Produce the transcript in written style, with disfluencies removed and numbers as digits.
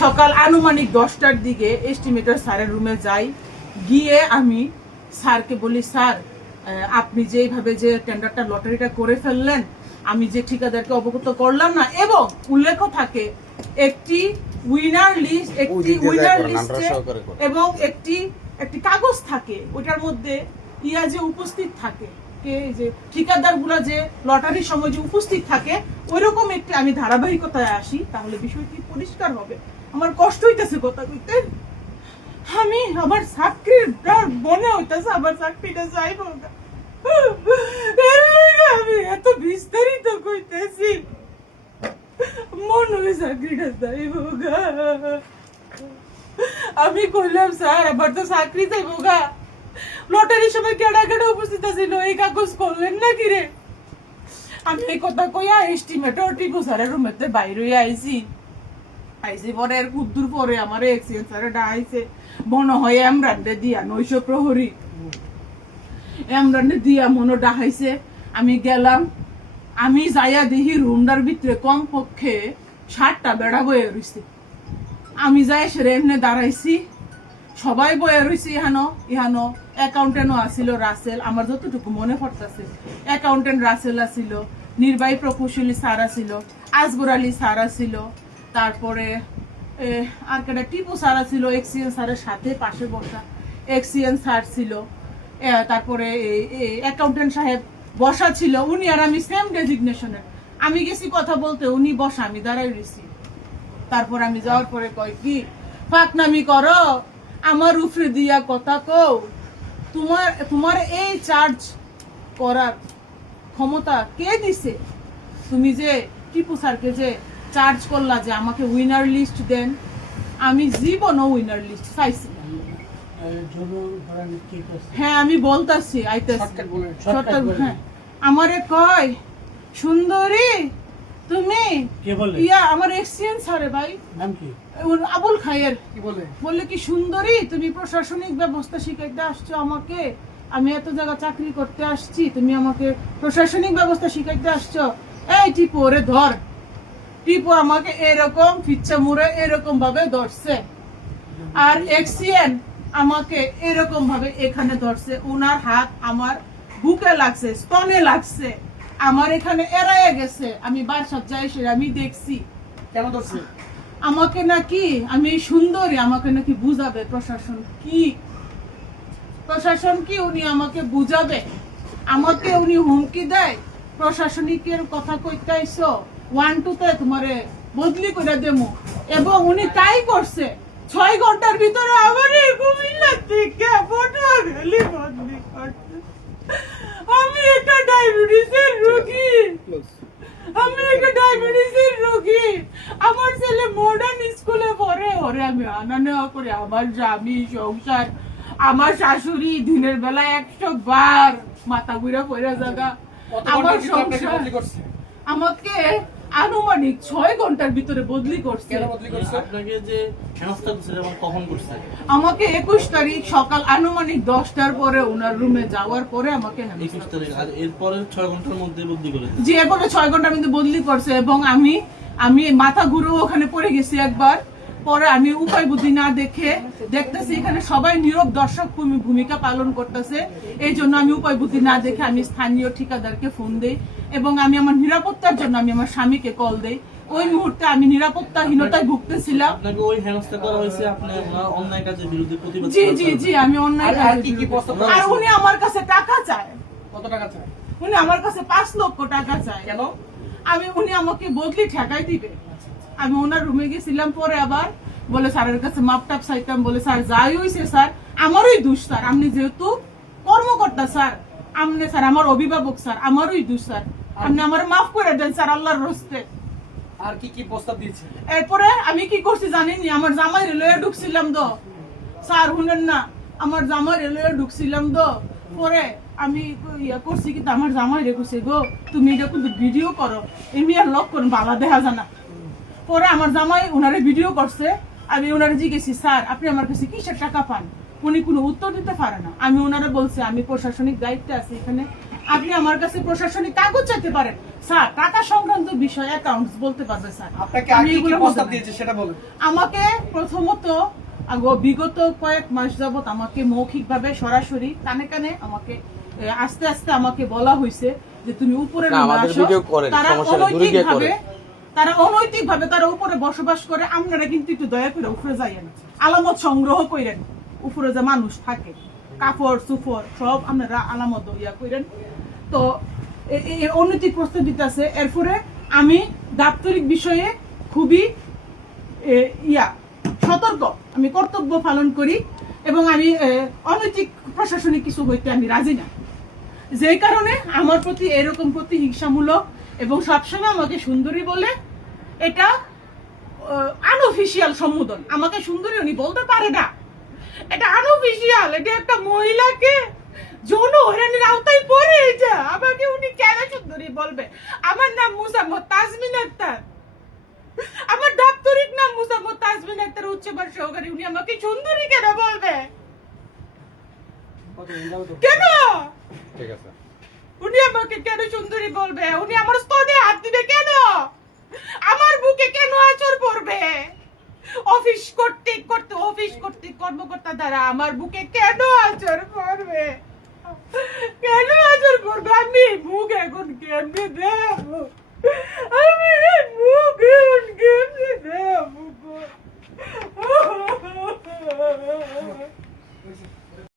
সকাল আনুমানিক 10টার দিকে এস্টিমেটর স্যারের রুমে যাই, গিয়ে আমি স্যারকে বলি, স্যার আপনি যেভাবে যে টেন্ডারটা লটারিটা করে ফেললেন, আমি যে ঠিকাদারকে অবগত করলাম না, এবং উল্লেখ থাকে একটি উইনার লিস্ট, এবং একটি কাগজ থাকে, ওটার মধ্যে ইয়া যে উপস্থিত থাকে, কে যে ঠিকাদার গুলা যে লটারির সময় যে উপস্থিত থাকে, ওইরকম একটি আমি ধারাবাহিকতায় আসি, তাহলে বিষয়টি পরিষ্কার হবে। আমার কষ্ট হইতেছে কথা কইতে, আমি আমার চাকরিটা মনে হইতেছে আমার চাকরিটা যাইব না। আমি এত বিস্তারিত কইতেছি, মনে হয় চাকরিটা যাইব গা। আমি কইলাম, স্যার আমার তো চাকরি যাইব গা, লটারির সময় কেডা কেডা উপস্থিত ছিল, এই কাগজ করলেন না কি রে? আমি এই কথা কইয়া এস্টিমেটর টিপু স্যারের রুমেতে বাইরে আইছি পরে আর কুদ্দুর পরে আমার এক্সিডেন্ট স্যারে ডাইছে, মনে হয় এমরান্ডে দিয়া 900 প্রহরী এমরান্ডে দিয়া মনে ডাহাইছে। আমি গেলাম, আমি যাইয়া দেখি রুমটার ভিতরে কমপক্ষে 60টা বেড়া বয়ে রইছে। আমি যাই সেরে এমনি দাঁড়াইছি, সবাই বয়ে রইছে। ইহানো অ্যাকাউন্টেন্টও আসিল, রাসেল, আমার যতটুকু মনে পড়তেছে অ্যাকাউন্টেন্ট রাসেল আসিল, নির্বাহী প্রকৌশলী স্যার আসিল, আসগর আলী স্যার আসিল, তারপরে আর কেটা টিপু স্যার ছিল, এক্সিএন স্যারের সাথে পাশে বসা এক্সিএন স্যার ছিল, তারপরে অ্যাকাউন্টেন্ট সাহেব বসা ছিল, উনি আর আমি সেম ডেজিগনেশনের। আমি গেছি কথা বলতে, উনি বসা, আমি দাঁড়াই রয়েছি। তারপর আমি যাওয়ার পরে কয় কি, ফাঁকনামি করো, আমার উফরে দিয়া কথা কও, তোমার এই চার্জ করার ক্ষমতা কে দিছে? তুমি যে টিপু স্যারকে যে চার্জ করলা যে আমাকে উইনার লিস্ট দেন, আমি জীবনও উইনার লিস্ট চাইছি। হ্যাঁ আমি বলতাছি, হ্যাঁ আমারে কয়, সুন্দরী তুমি ইয়া আমার এক্সিডেন্ট স্যারে ভাই নাম কি আবুল খায়ের কি বলে কি, সুন্দরী তুমি প্রশাসনিক ব্যবস্থা শিখাইতে আসছো আমাকে, আমি এত জায়গা চাকরি করতে আসছি, তুমি আমাকে প্রশাসনিক ব্যবস্থা শিখাইতে আসছো? এই টিপু ওরে ধর। টিপু আমাকে এরকম ফিচ্ছা মুড়ে এরকম ভাবে ধরছে, আর এক্সিএন আমাকে এরকম ভাবে এখানে ধরছে, ওনার হাত আমার বুকে লাগছে, স্তনে লাগছে, আমার এখানে এড়াইয়া গেছে। আমি বাসার যাই সে আমি দেখছি কেন ধরছে আমাকে, নাকি আমি সুন্দরী, আমাকে নাকি বুঝাবে প্রশাসন কি উনি আমাকে বুঝাবে, আমাকে উনি হুমকি দেয়, প্রশাসনিকের কথা কইতে আইছো, 1-2 তোমারে বদলি করে দেবো, এবং উনি তাই করছে। 6 ঘন্টার ভিতরে আমার কুমিল্লা থেকে পটুয়াখালী বদলি করছে। আমি একটা ডায়াবেটিসের রোগী, আমার ছেলে মডার্ন স্কুলে পড়ে, ওরে আমি আনা নেওয়া করে, আমার স্বামী সংসার, আমার শাশুড়ি দিনের বেলা 100 বার মাথা ঘুরা পড়ে জায়গা, আমার সংসার আমাকে আনুমানিক 6 ঘন্টার ভিতরে বদলি করছে। আপনাকে যে হেনস্থা করছে যেমন কখন করছে? আমাকে 21 তারিখ সকাল আনুমানিক 10টার পরে ওনার রুমে যাওয়ার পরে আমাকে 21 তারিখ, আর এরপরে 6 ঘন্টার মধ্যে বদলি করেছে। জি, এরপরে 6 ঘন্টার মধ্যে বদলি করছে, এবং আমি মাথা ঘুরে ওখানে পড়ে গেছি একবার। পরে আমি উপায় বুদ্ধি না দেখে দেখতেছি এখানে সবাই নীরব দর্শক ভূমিকা পালন করতেছে, এই জন্য আমি উপায় বুদ্ধি না দেখে আমি স্থানীয় ঠিকাদারকে ফোন দেই, এবং আমি আমার নিরাপত্তার জন্য আমি আমার স্বামীকে কল দেই। ওই মুহূর্তে আমি নিরাপত্তাহীনতায় ভুগতেছিলাম। আপনাকে ওই হেনস্থা করা হয়েছে, আপনি অন্যায় কাজের বিরুদ্ধে প্রতিবাদ। জি আমি অন্যায় কাজ। আর উনি আমার কাছে টাকা চায়। কত টাকা চায়? উনি আমার কাছে 5 লক্ষ টাকা চায়। কেন? উনি আমাকে বদলি ঠেকাই দিবে। আমি ওনার রুমে গেছিলাম, পরে আবার বলে স্যারের কাছে মাপটাপ চাইতাম, বলে স্যার যাই হইছে স্যার আমারই দোষ স্যার, আপনি যেহেতু কর্মকর্তা স্যার, আপনি স্যার আমার অভিভাবক স্যার, আমারই দোষ স্যার, আপনি আমার মাফ করে দেন স্যার আল্লাহর রস্তে। আর কি প্রস্তাব দিয়েছে? এরপরে আমি কি করছি জানেননি, আমার জামাই রেলওয়ে ঢুকছিলাম তো স্যার, শুনেন না, আমার জামাই রেলওয়ে ঢুকছিলাম তো, পরে আমি ইয়া করছি, কিন্তু আমার জামাই রেখেছে গো তুমি এটা কিন্তু ভিডিও করো, এমনি আর লক করুন বালা দেখা জানা। পরে আমার জামাই ওনারে ভিডিও করছে, আমি ওনারে জিজ্ঞেসি, স্যার আপনি আমার কাছে কিসের টাকা পান? উনি কোনো উত্তর দিতে পারে না। আমি ওনারে বলছি আমি প্রশাসনিক দায়িত্বে আছি এখানে, আপনি আমার কাছে প্রশাসনিক কাগজ চাইতে পারেন স্যার, টাকা সংক্রান্ত বিষয় অ্যাকাউন্টস বলতে পারবে স্যার। আপনাকে আমি আগে কি এগুলো প্রস্তাব বলতে পারি। দিয়েছে সেটা বলেন। আমাকে প্রথমত বিগত কয়েক মাস যাবত আমাকে মৌখিকভাবে সরাসরি কানে কানে আমাকে আস্তে আস্তে আমাকে বলা হয়েছে যে তুমি উপরে না, নেমে আমাদের আসো। ভিডিও করেন, তারা সমস্যা নেই, দূরে গিয়ে অনৈতিকভাবে করেন। তারা উপরে বসবাস করে। আপনারা কিন্তু একটু দয়া করে উপরে যাইয়েন, আলামত সংগ্রহ করেন। উপরে যে মানুষ থাকে কাপড় সুফর সব আপনারা আলামত ইয়া করেন। তো অনৈতিক প্রস্তাব দিতে আছে। এরপরে আমি দাপ্তরিক বিষয়ে খুবই সতর্ক, আমি কর্তব্য পালন করি এবং আমি অনৈতিক প্রশাসনিক কিছু হইতে আমি রাজি না। যে কারণে আমার প্রতি এরকম প্রতিহিংসামূলক এবং সবসময় আমাকে সুন্দরী বলে, এটা আনঅফিসিয়াল সম্বোধন। আমাকে সুন্দরী উনি বলতে পারে না, এটা আনঅফিসিয়াল। এটা একটা মহিলাকে যৌন হয়রানির আওতায় পড়ে যা আমাকে উনি কেন সুন্দরী বলবে? আমার নাম মুসাম্মদ তাজমিন আক্তার, আমার দাপ্তরিক নাম মুসাম্মদ তাজমিন আক্তার, উচ্চবার সহকারী। উনি আমাকে সুন্দরী কেন বলবে? কেন ঠিক আছে। উনি আমাকে কেন সুন্দরী বলবে? উনি আমার স্তনে হাত দিবে কেন? আমার বুকে কেন আঁচড় পড়বে? অফিস কর্তৃক কর্মকর্তা দ্বারা আমার বুকে কেন আঁচড় পড়বে? কেন আঁচড় পড়বে? আমি মুখ এখন কেমনে দেব?